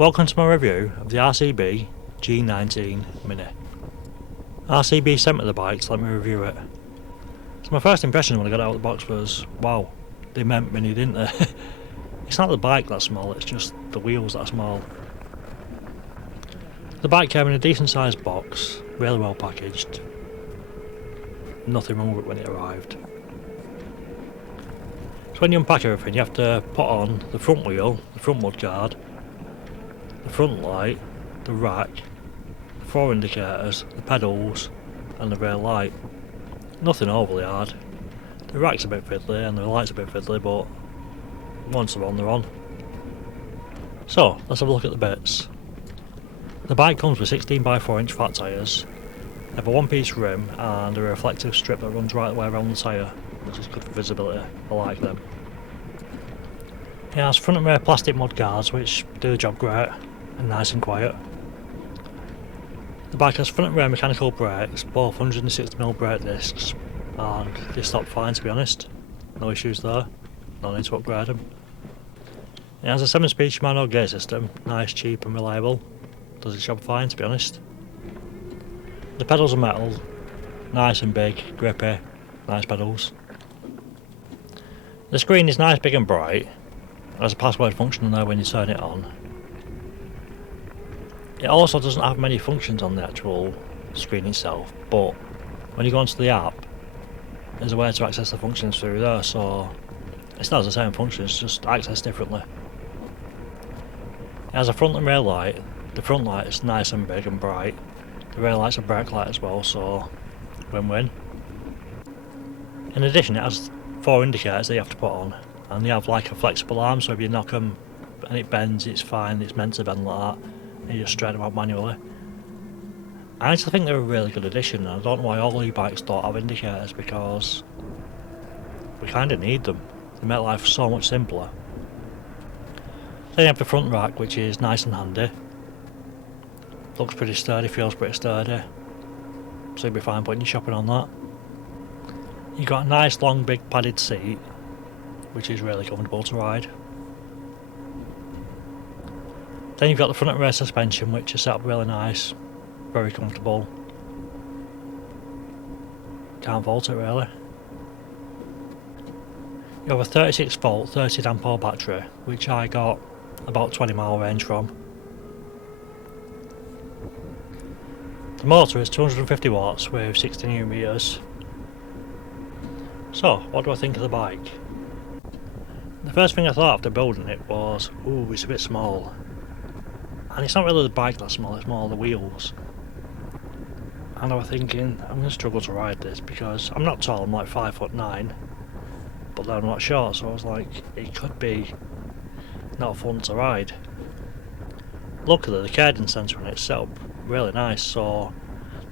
Welcome to my review of the RCB G19 Mini. RCB sent me the bike to let me review it. So my first impression when I got it out of the box was, wow, they meant mini, didn't they? It's not the bike that's small, it's just the wheels that are small. The bike came in a decent sized box, really well packaged. Nothing wrong with it when it arrived. So when you unpack everything, you have to put on the front wheel, the front mudguard, the front light, the rack, the 4 indicators, the pedals and the rear light. Nothing overly hard. The rack's a bit fiddly and the light's a bit fiddly, but once they're on, they're on. So let's have a look at the bits. The bike comes with 16x4 inch flat tyres. They have a one-piece rim and a reflective strip that runs right the way around the tyre, which is good for visibility. I like them. It has front and rear plastic mud guards which do the job great and nice and quiet. The bike has front and rear mechanical brakes, both 160mm brake discs, and they stop fine, to be honest. No issues there, no need to upgrade them. It has a 7-speed Shimano gear system, nice, cheap and reliable. Does its job fine, to be honest. The pedals are metal, nice and big, grippy, nice pedals. The screen is nice, big and bright. There's a password function on there when you turn it on. It also doesn't have many functions on the actual screen itself, but when you go onto the app, there's a way to access the functions through there, so it still has the same functions, just accessed differently. It has a front and rear light. The front light is nice and big and bright. The rear light's a brake light as well, so win-win. In addition, it has 4 indicators that you have to put on, and they have like a flexible arm, so if you knock them and it bends, it's fine, it's meant to bend like that, and you just straighten them out manually. I actually think they're a really good addition, and I don't know why all e-bikes don't have indicators, because we kind of need them. They make life so much simpler. Then you have the front rack, which is nice and handy. Looks pretty sturdy, feels pretty sturdy, so you'll be fine putting your shopping on that. You've got a nice long big padded seat, which is really comfortable to ride. Then you've got the front and rear suspension, which is set up really nice, very comfortable. Can't fault it really. You have a 36 volt 30 ampere battery, which I got about 20 mile range from. The motor is 250 watts with 60 Nm meters. So, what do I think of the bike? The first thing I thought after building it was, ooh, it's a bit small. And it's not really the bike that's small, it's more the wheels. And I was thinking, I'm going to struggle to ride this because I'm not tall, I'm like 5'9", but then I'm not short, so I was like, it could be not fun to ride. Luckily, the cadence sensor on it's set up really nice, so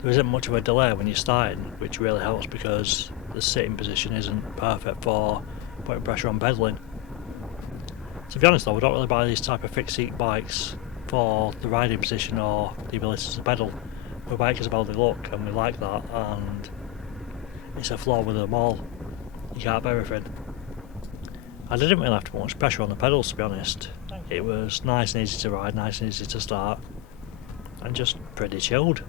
there isn't much of a delay when you're starting, which really helps because the sitting position isn't perfect for putting pressure on pedaling. To be honest though, we don't really buy these type of fixed seat bikes for the riding position or the ability to pedal. We buy it because of how they look, and we like that, and it's a flaw with them all. You can't have everything. I didn't really have to put much pressure on the pedals, to be honest. It was nice and easy to ride, nice and easy to start, and just pretty chilled.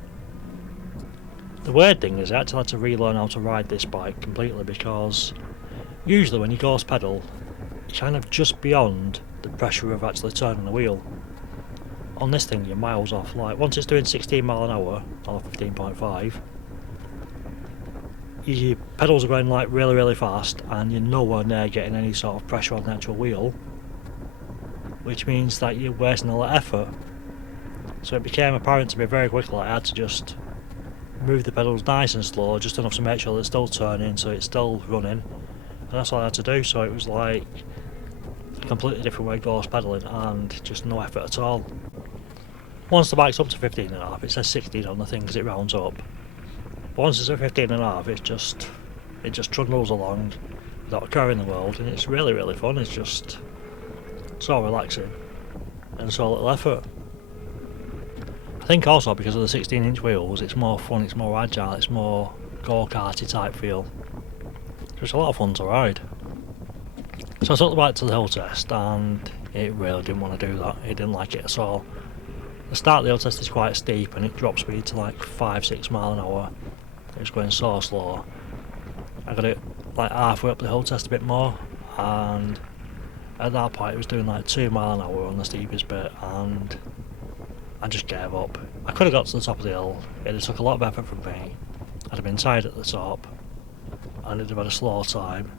The weird thing is I actually had to relearn how to ride this bike completely, because usually when you ghost pedal, you're kind of just beyond the pressure of actually turning the wheel. On this thing you're miles off, like once it's doing 16 mile an hour, or 15.5, your pedals are going like really fast and you're nowhere near getting any sort of pressure on the actual wheel, which means that you're wasting a lot of effort. So it became apparent to me very quickly I had to just move the pedals nice and slow, just enough to make sure that it's still turning, so it's still running, and that's all I had to do. So it was like a completely different way of ghost pedaling and just no effort at all. Once the bike's up to 15.5, it says 16 on the thing because it rounds up. But once it's at 15.5, it just trundles along without a care in the world, and it's really fun. It's just so relaxing and so little effort. I think also because of the 16-inch wheels, it's more fun, it's more agile, it's more go-karty type feel. It's a lot of fun to ride. So I took the bike to the hill test, and it really didn't want to do that. It didn't like it at all. The start of the hill test is quite steep and it dropped speed to like 5-6 mile an hour. It was going so slow. I got it like halfway up the hill test a bit more, and at that point it was doing like 2 mile an hour on the steepest bit, and I just gave up. I could have got to the top of the hill. It took a lot of effort from me. I'd have been tired at the top and it'd have had a slow time.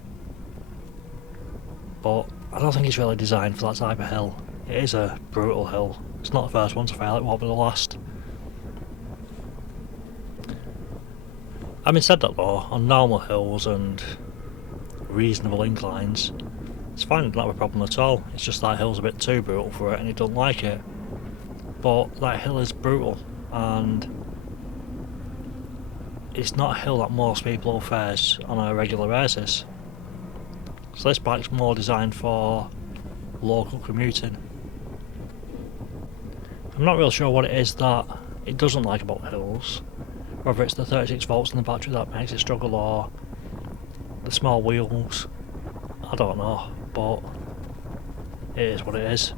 But I don't think it's really designed for that type of hill. It is a brutal hill. It's not the first one to fail, it won't be the last. Having said that though, on normal hills and reasonable inclines, it's fine, it doesn't have a problem at all. It's just that hill's a bit too brutal for it and it doesn't like it. But that hill is brutal, and it's not a hill that most people will face on a regular basis. So this bike's more designed for local commuting. I'm not real sure what it is that it doesn't like about hills, whether it's the 36 volts in the battery that makes it struggle or the small wheels. I don't know, but it is what it is.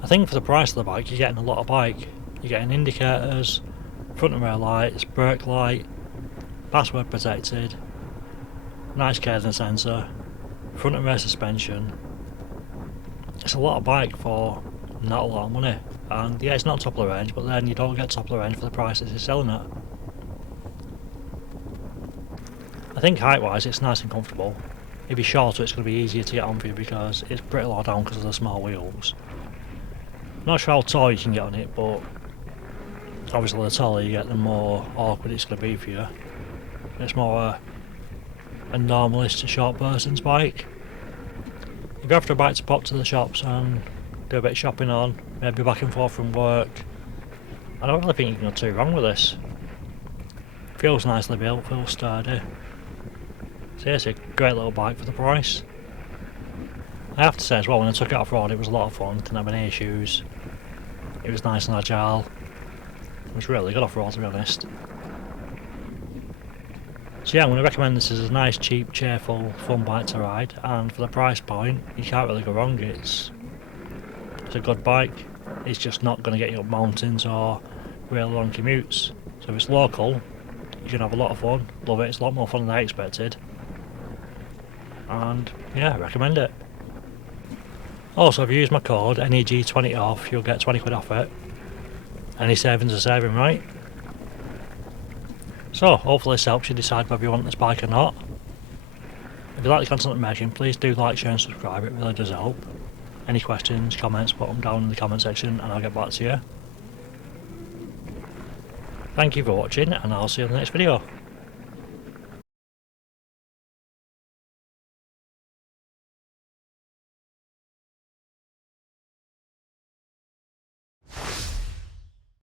I think for the price of the bike you're getting a lot of bike. You're getting indicators, front and rear lights, brake light, password protected, nice cadence sensor, front and rear suspension. It's a lot of bike for not a lot of money, and yeah, it's not top of the range, but then you don't get top of the range for the prices it's selling at. I think height wise it's nice and comfortable. If you're shorter it's going to be easier to get on for you because it's pretty low down because of the small wheels. Not sure how tall you can get on it, but obviously the taller you get the more awkward it's going to be for you. It's more a normalist to short person's bike. If you're after a bike to pop to the shops and do a bit of shopping on, maybe back and forth from work, I don't really think you can go too wrong with this. Feels nicely built, feels sturdy. So yeah, it's a great little bike for the price. I have to say as well, when I took it off-road it was a lot of fun, didn't have any issues. It was nice and agile. It was really good off-road to be honest. So yeah, I'm going to recommend this as a nice, cheap, cheerful, fun bike to ride, and for the price point you can't really go wrong. It's a good bike. It's just not going to get you up mountains or really long commutes. So if it's local, you can have a lot of fun, love it, it's a lot more fun than I expected. And yeah, I recommend it. Also, if you use my code NEG20 off, you'll get 20 quid off it. Any savings are saving, right? So, hopefully this helps you decide whether you want this bike or not. If you like the content I'm making, please do like, share and subscribe, it really does help. Any questions, comments, put them down in the comment section and I'll get back to you. Thank you for watching and I'll see you in the next video.